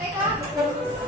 Teka.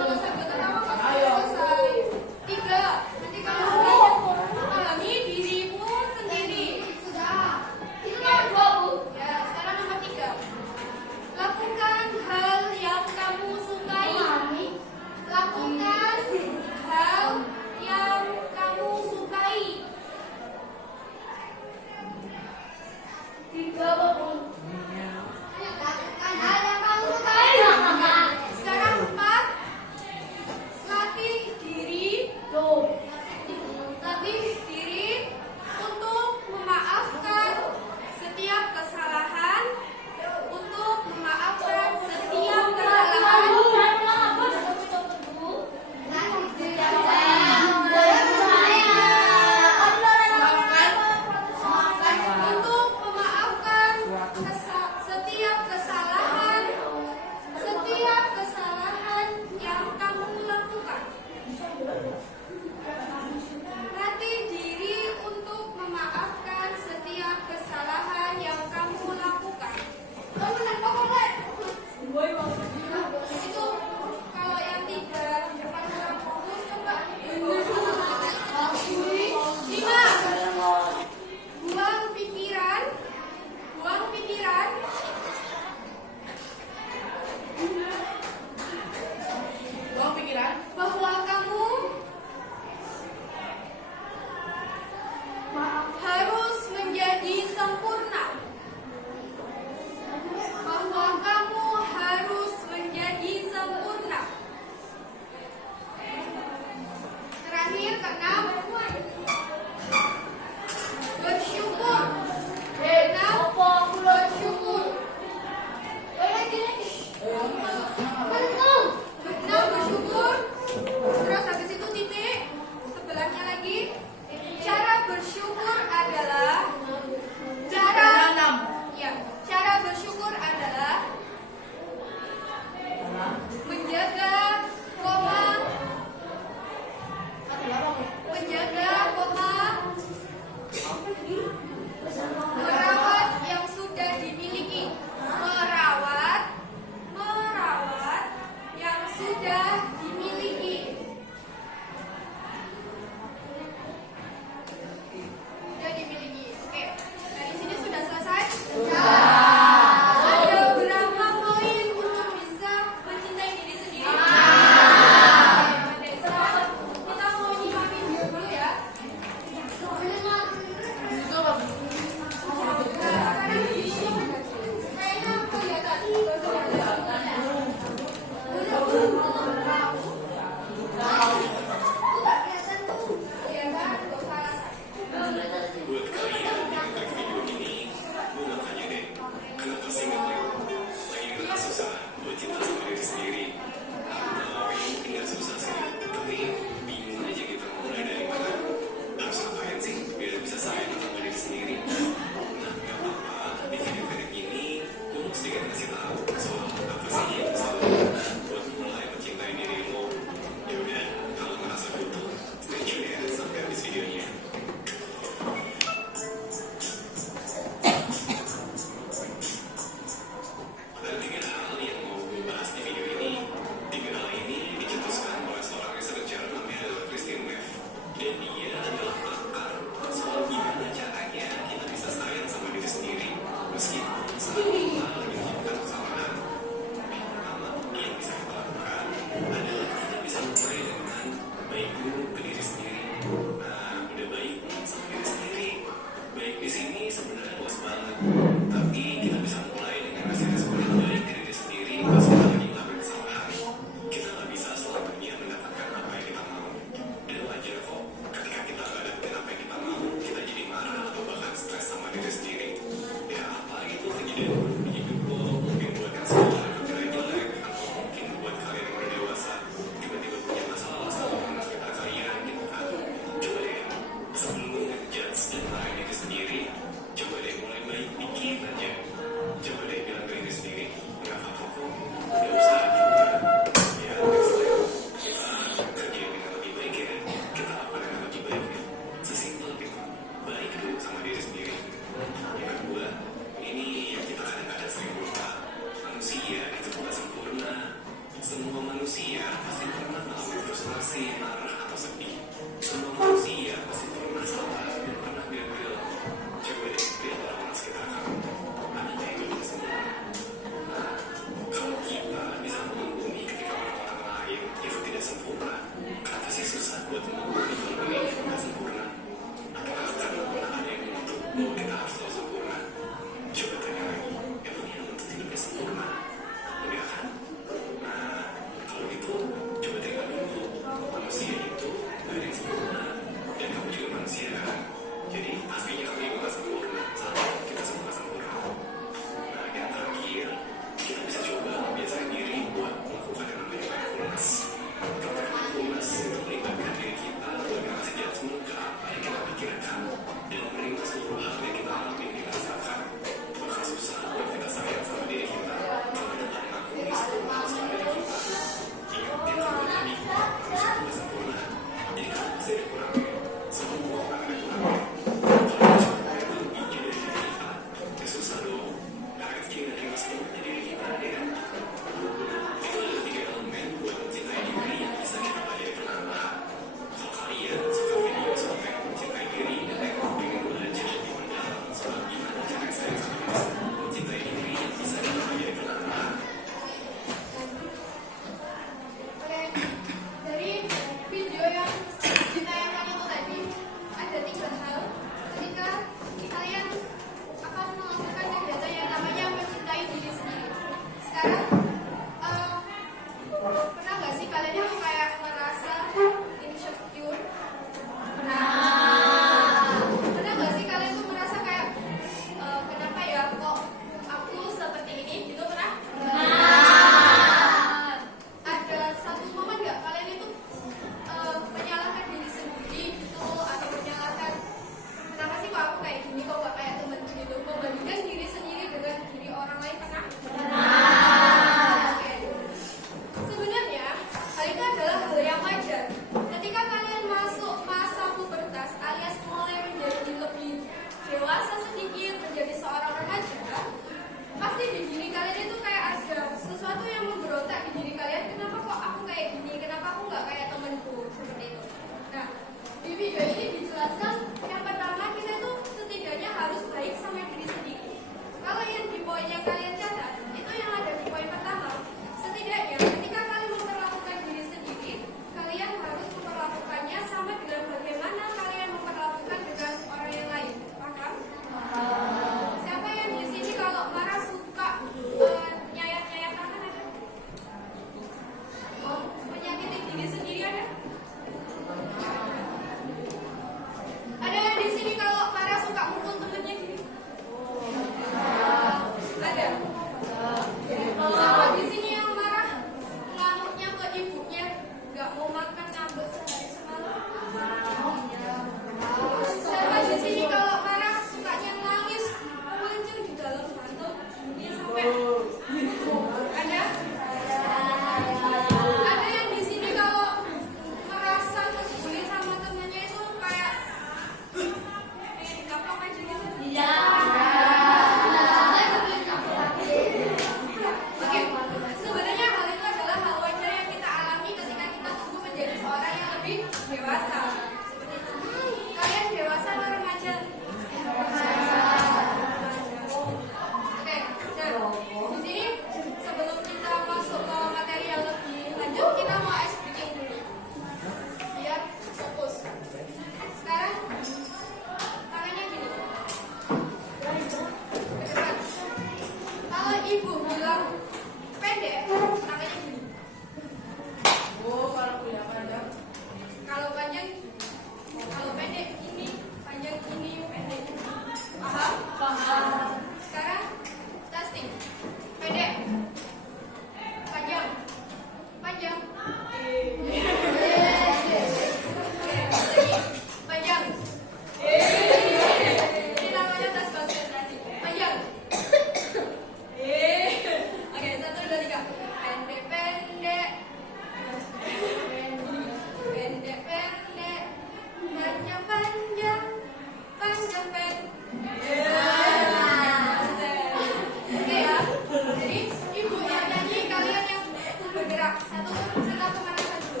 Satu, kita pemanasan dulu.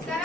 Sekarang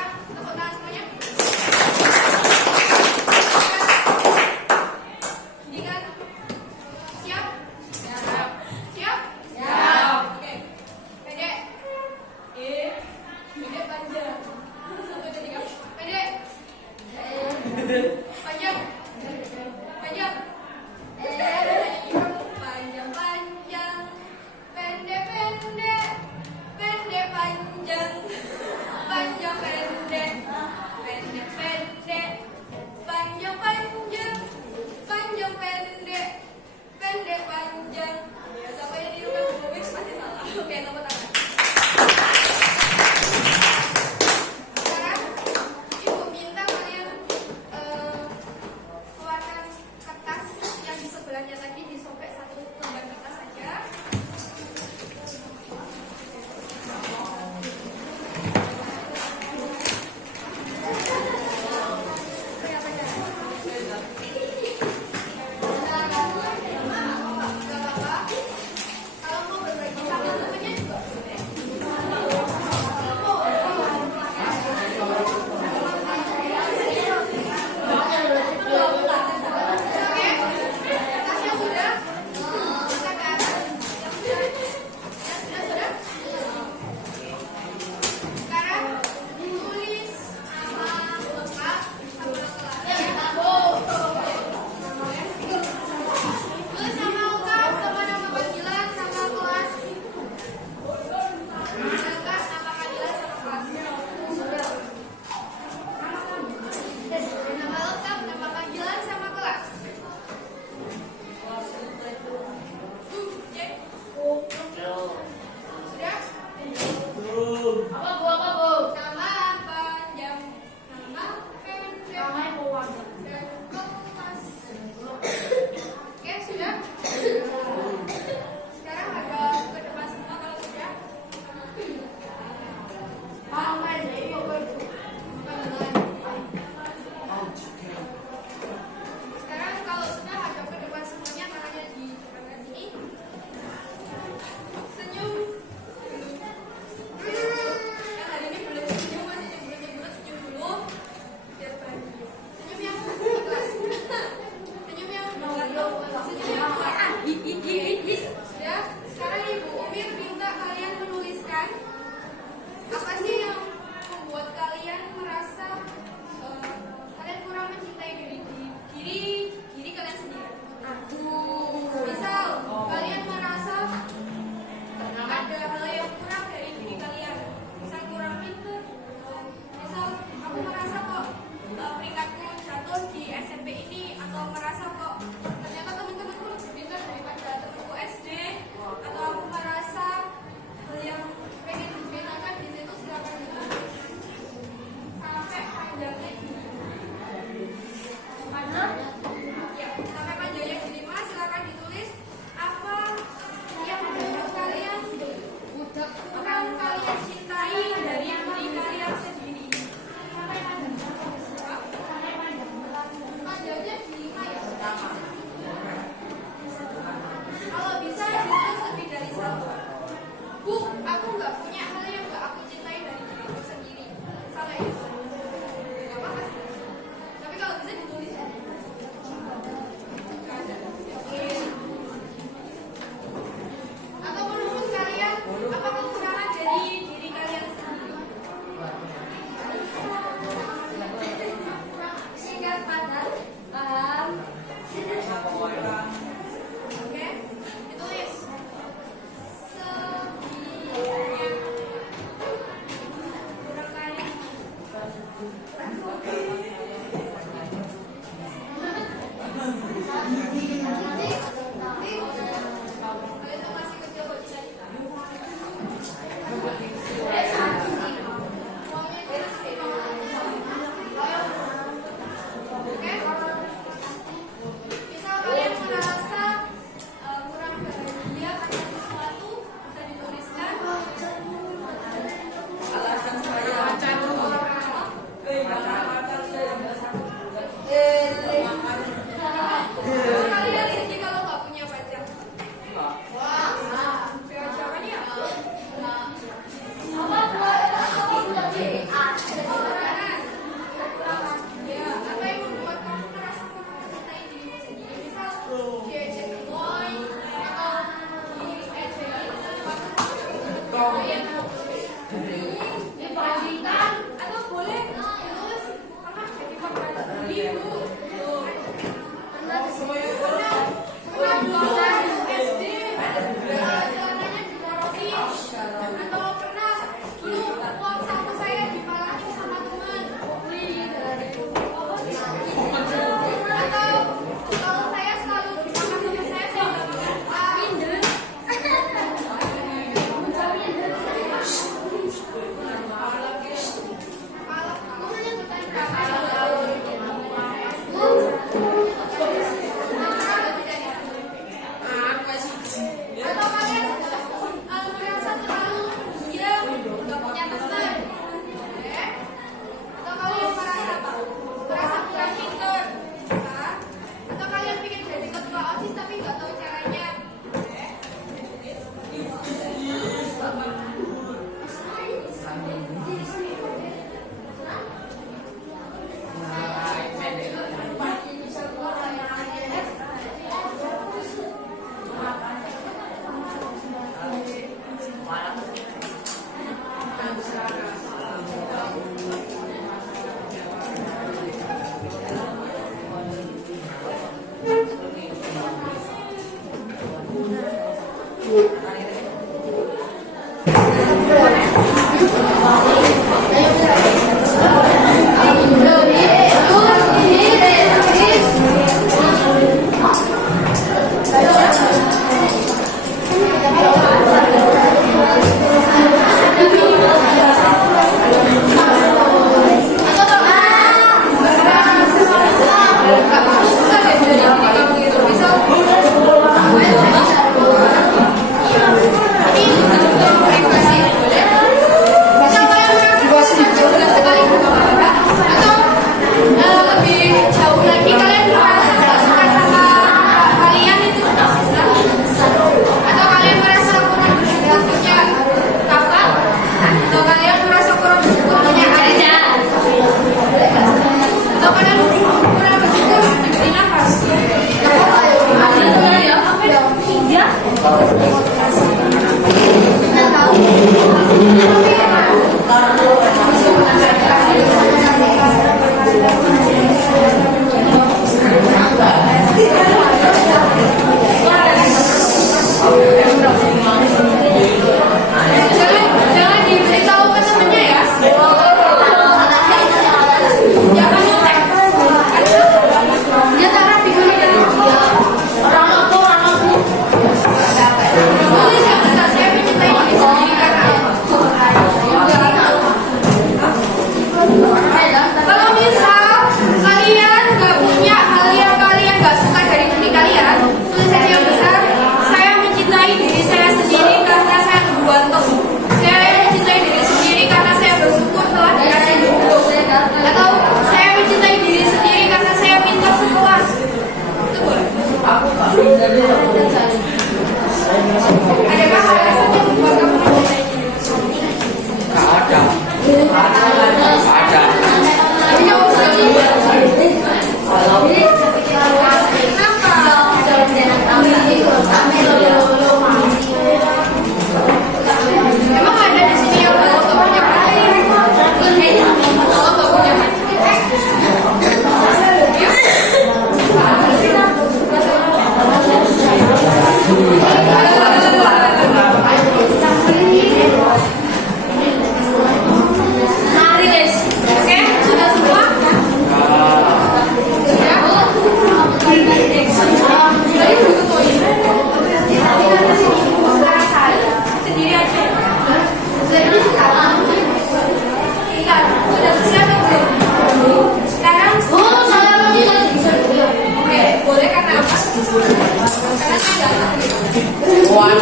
Sekarang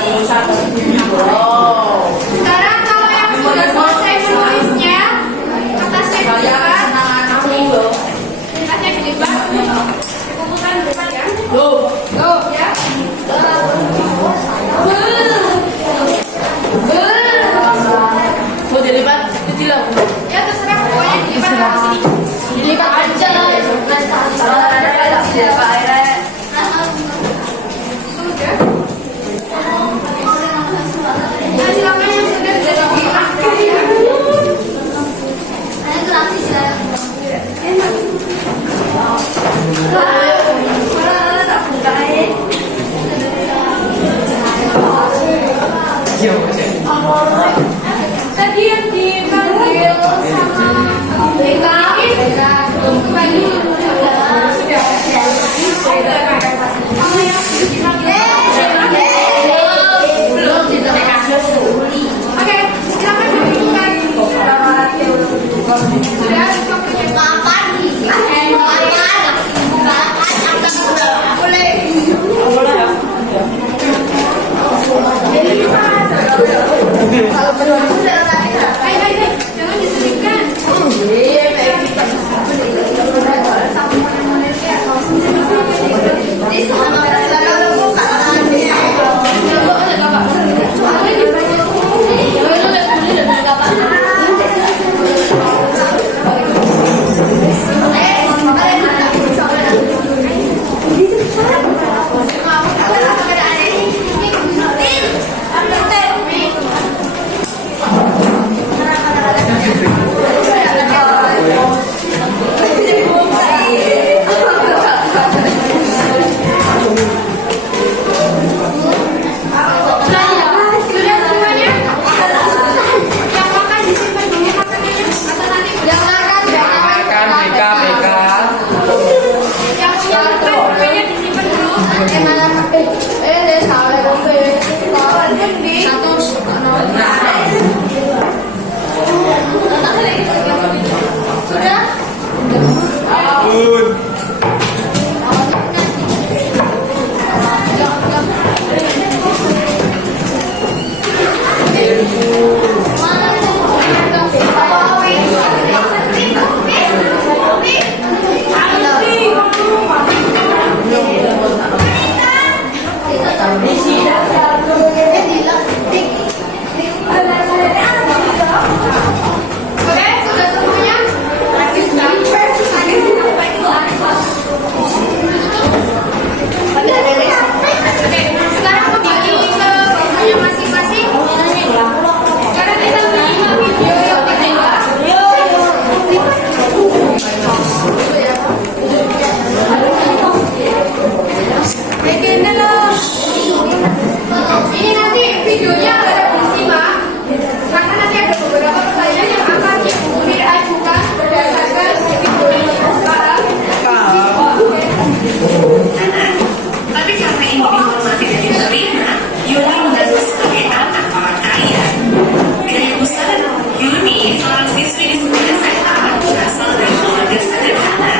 kalau yang sudah selesai menulisnya, kertasnya dilipat, dikumpulkan di depan ya. Go ya. Mau dilipat kecil lah. Ya terserah, pokoknya dilipat ke sini. Dilipat aja. Sudah. Nah, silakan yang sudah diakhiri ya. Tadi yang dipanggil sama Beka, kembali sudah. Oke, silakan dibuka. Sudah, jangan disebutkan. Sudah semuanya? Yang makan disimpan dulu makanannya atau nanti Makan BK. yang punya makan pokoknya disimpan dulu. Sudah? Oke, sudah semuanya? Oke, sekarang kembali ke bukunya masing-masing. Sekarang kita menyimak video yang kedua. Begini loh. Ini nanti videonya ada disimak karena nanti ada beberapa pertanyaan yang akan Ibu ajukan berdasarkan video ini. Paham? Tapi karena ini dihormati dan diterima, Yuni mengaku sebagai anak orang kaya. Gaya besar Yuni, seorang siswi di sekolah SMA, berasal dari keluarga sederhana.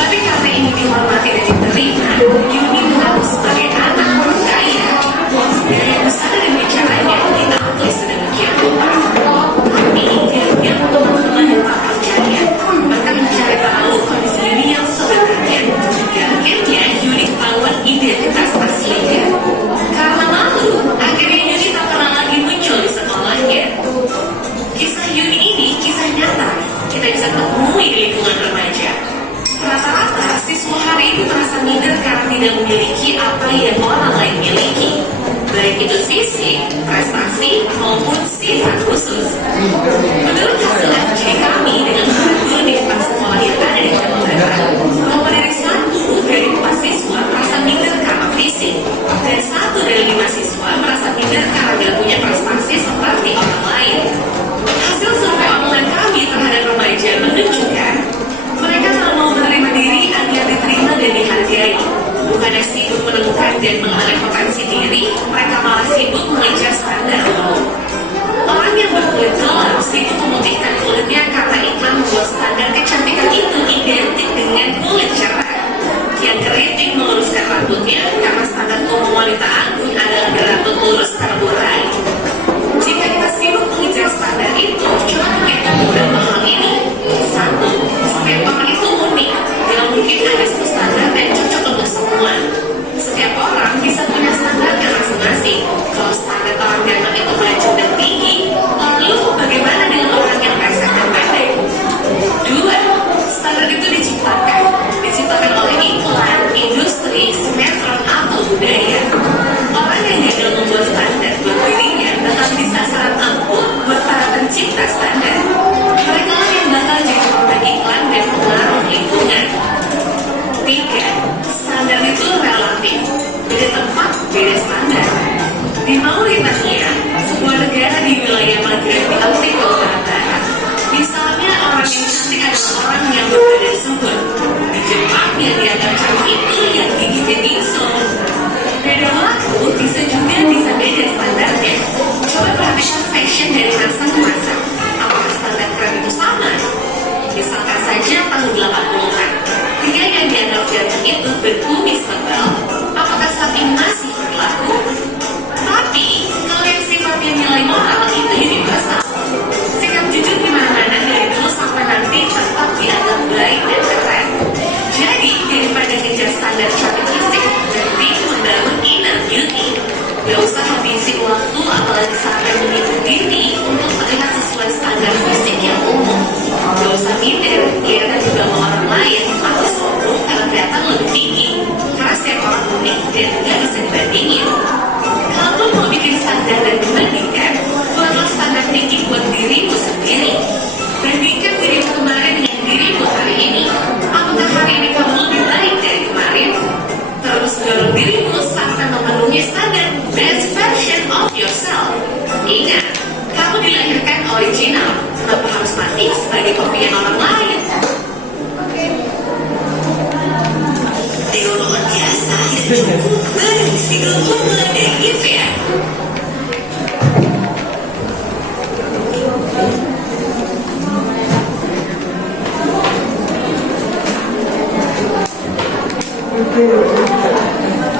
Tapi karena ini dihormati dan diterima, Yuni mengaku sebagai anak orang kaya. Gaya besar dan bicaranya ditampil sedemikian rupa. Tapi dirinya untuk mengenal pekerjaannya, bahkan mencari tahu kondisi Yuni yang sebenarnya. Dan akhirnya Yuni tahu identitas aslinya. Karena malu, akhirnya Yuni tak pernah lagi muncul di sekolahnya. Kisah Yuni ini kisah nyata. Kita bisa temui di lingkungan remaja. Rata-rata siswa hari ini merasa minder karena tidak memiliki apa yang orang lain miliki, baik itu fisik, prestasi, maupun sifat khusus. Menurut hasil FJ kami dengan guru di 4 sekolah yang ada di Jawa Barat, bahwa dari 1 dari 4 siswa merasa minder karena fisik, dan 1 dari 5 siswa merasa minder karena tidak punya prestasi seperti orang lain. Hasil survei online kami terhadap remaja menunjukkan mereka tak mau menerima diri agar diterima dan dihargai. Bukannya sibuk menemukan dan mengenali potensi diri, mereka malah sibuk mengejar standar umum. Orang yang berkulit gelap sibuk memutihkan kulitnya karena iklan membuat standar kecantikan itu identik dengan kulit cerah. Yang keriting meluruskan rambutnya karena standar umum wanita anggun adalah berambut saja tahun 80-an. Pria yang dianggap ganteng itu berkumis tebal. Apakah saat ini masih berlaku? Tapi, kalau yang sifatnya nilai moral itu universal. Sikap jujur di mana-mana dari dulu sampai nanti tetap dianggap baik dan keren. Jadi, daripada kejar standar cantik fisik, lebih membangun inner beauty. Gak usah habisin waktu apalagi sampai menipu diri untuk terlihat sesuai standar fisik yang umum. Gak usah minder, kelihatan juga sama orang lain atau sombong karena kelihatan lebih tinggi. Karena setiap orang unik dan gak bisa dibandingin. Kalau mau bikin standar dan membandingkan, buatlah standar tinggi buat dirimu sendiri. Bandingkan dirimu kemarin dengan dirimu hari ini. Apakah hari ini kamu lebih baik dari kemarin? Terus dorong dirimu sampai memenuhi standar best version of yourself. Ingat, kamu dilahirkan original, tanpa harus mati sebagai kopian orang lain. Teknologi luar biasa dan cukup baru single unggulan dari Nivea.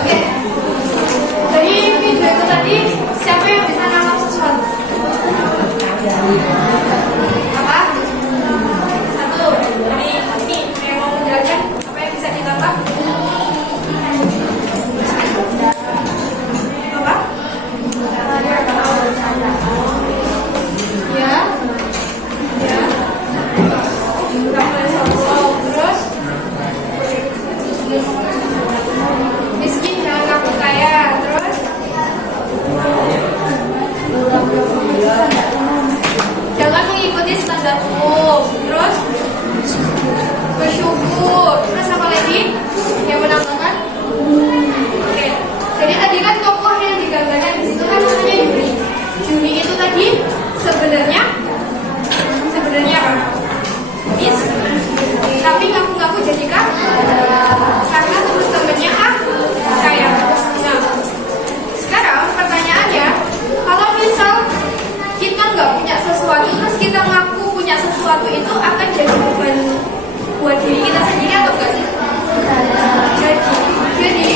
Oke. Dari video itu tadi, siapa yang bisa nangkap sesuatu? Apa? Satu. Dari ini yang mau menjelaskan apa yang bisa ditangkap? Apa? Ya. Ya. Udah mulai sombong. Terus miskin jangan ngaku kaya. Terus jangan mengikuti standar umum. Terus bersyukur. Terus apa lagi yang menambahkan? Oke, jadi tadi kan tokoh yang digambarkan di situ kan namanya Yuri. Yuri itu tadi sebenarnya apa? Is, tapi ngaku-ngaku jadi karena temen-temennya kaya. Nah, sekarang pertanyaannya, kalau misal kita nggak punya sesuatu, terus kita ngaku punya sesuatu, itu akan jadi beban buat diri kita sendiri atau enggak sih? Jadi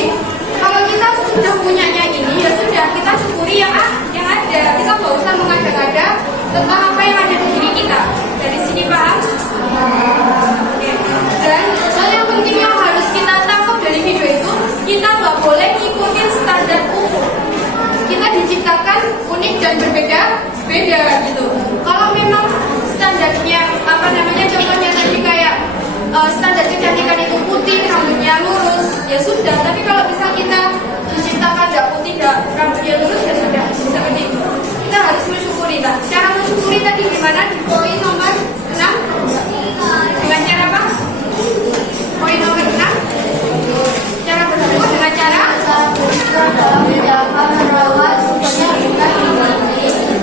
kalau kita sudah punyanya ini, ya sudah, kita syukuri yang ada. Kita nggak usah mengada-ngada tentang apa yang ada di diri kita. Dari sini paham? Oke. Dan hal yang penting yang harus kita tangkap dari video itu, kita nggak boleh ngikutin standar umum. Kita diciptakan unik dan berbeda gitu. Kalau memang standarnya contohnya tadi kayak standar kecantikan itu putih, rambutnya lurus, ya sudah. Tapi kalau misal kita diciptakan tidak putih, rambutnya lurus, ya sudah, seperti itu. Kita harus mensyukuri. Nah, cara mensyukuri tadi gimana? Di poin nomor 6. Dengan cara apa? Poin nomor 6. Cara bersyukur dengan cara merawat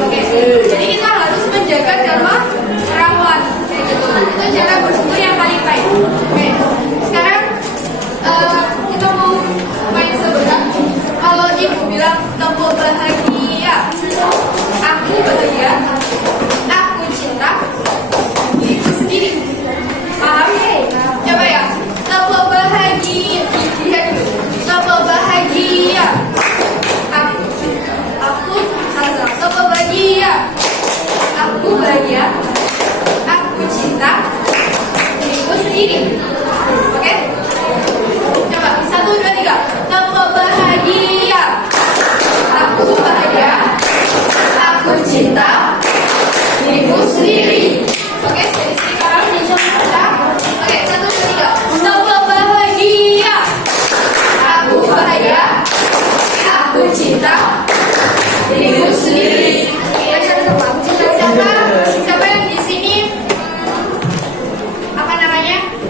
Oke, jadi kita harus menjaga dan merawat kayak gitu. Itu cara bersyukur yang paling baik. Oke, sekarang kita mau main sebentar. Kalau ibu bilang tombol bahagia, aku bahagia, aku cinta diriku sendiri. Paham? Coba ya, tombol bahagia, lihat dulu. Tombol bahagia, aku salah. Tombol bahagia, aku bahagia, aku cinta diriku sendiri. Oke? Coba 1, 2, 3. Tombol bahagia, aku bahagia, aku cinta diriku sendiri. Oke, dari sini sekarang dicoba. Oke, 1, 2, 3. Tombol bahagia, aku bahagia, aku cinta diriku sendiri. Siapa yang di sini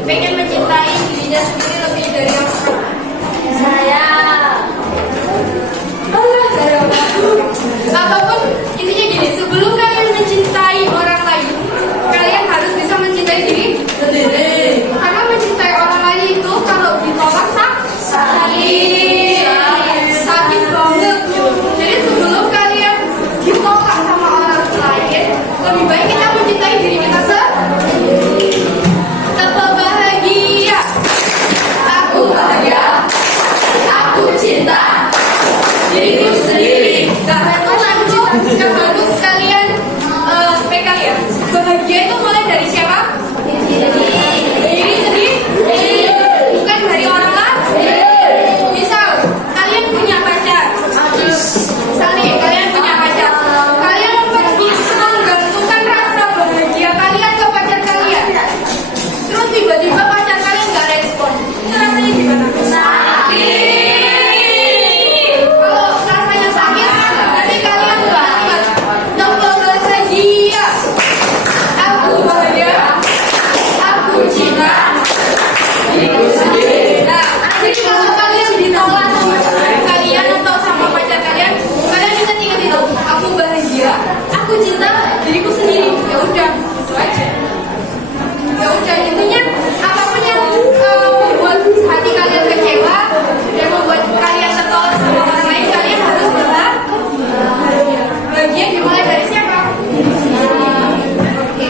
pengen mencintai dirinya sendiri lebih dari yang saya? Apapun intinya gini, sebelum cinta diriku sendiri. Nah, jadi kalau kalian ditolak sama pasangan kalian atau sama pacar kalian, kalian bisa ingat itu. Aku bahagia, aku cinta diriku sendiri. Ya udah, itu aja. Ya udah, intinya apapun yang membuat hati kalian kecewa dan membuat kalian tertolak sama orang lain, kalian harus bahagia. Bahagia dimulai dari siapa? Oke.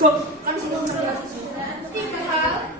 Tiga hal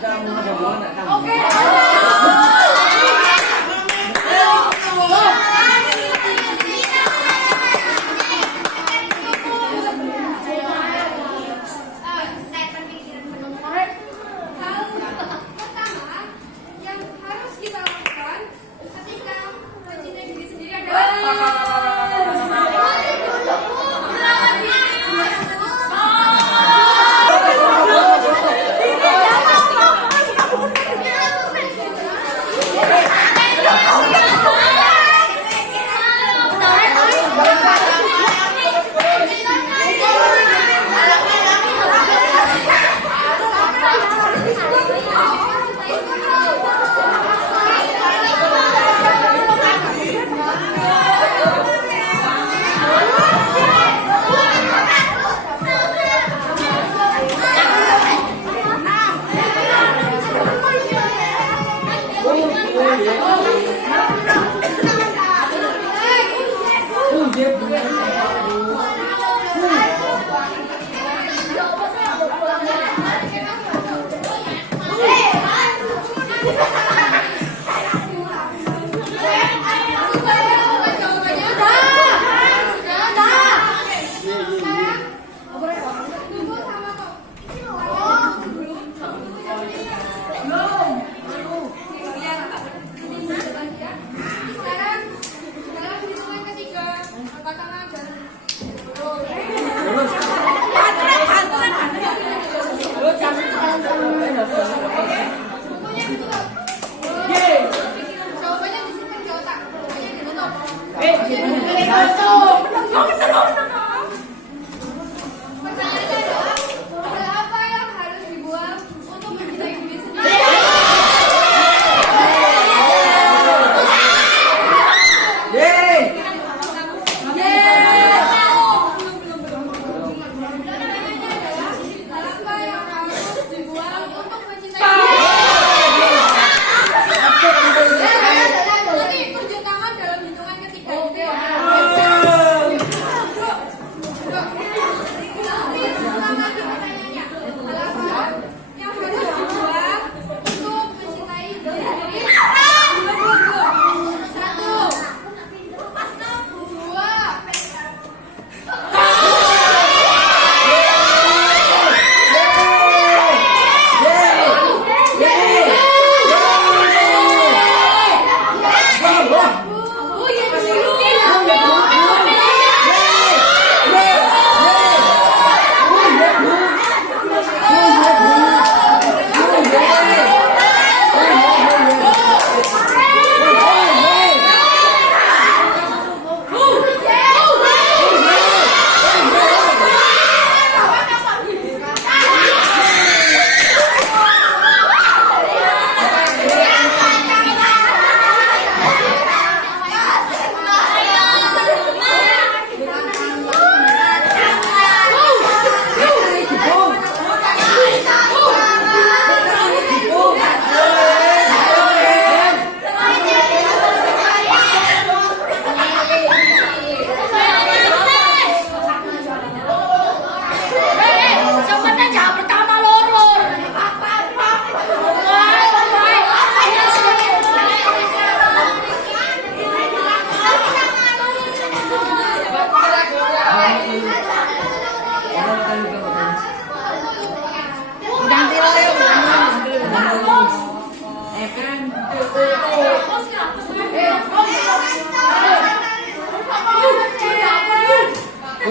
cara untuk mencintai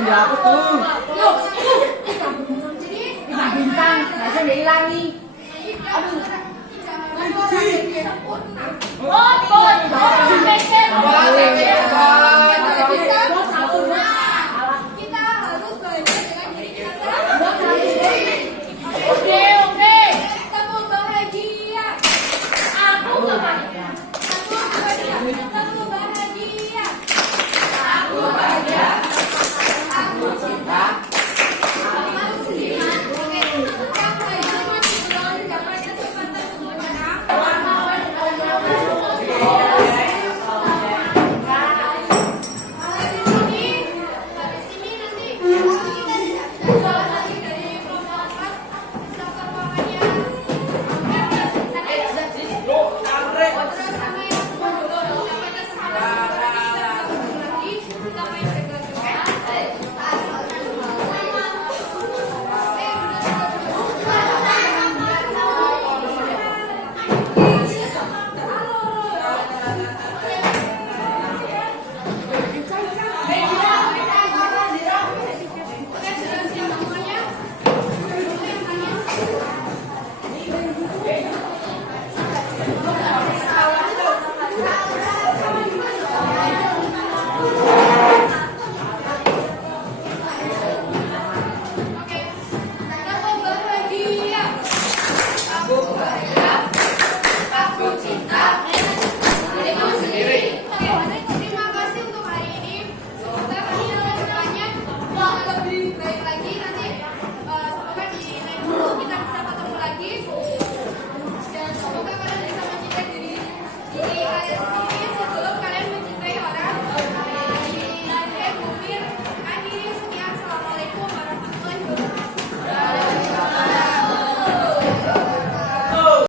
apa tuh? Yuk. Jadi bintang, nggak usah dihilangi. Aduh. Oh,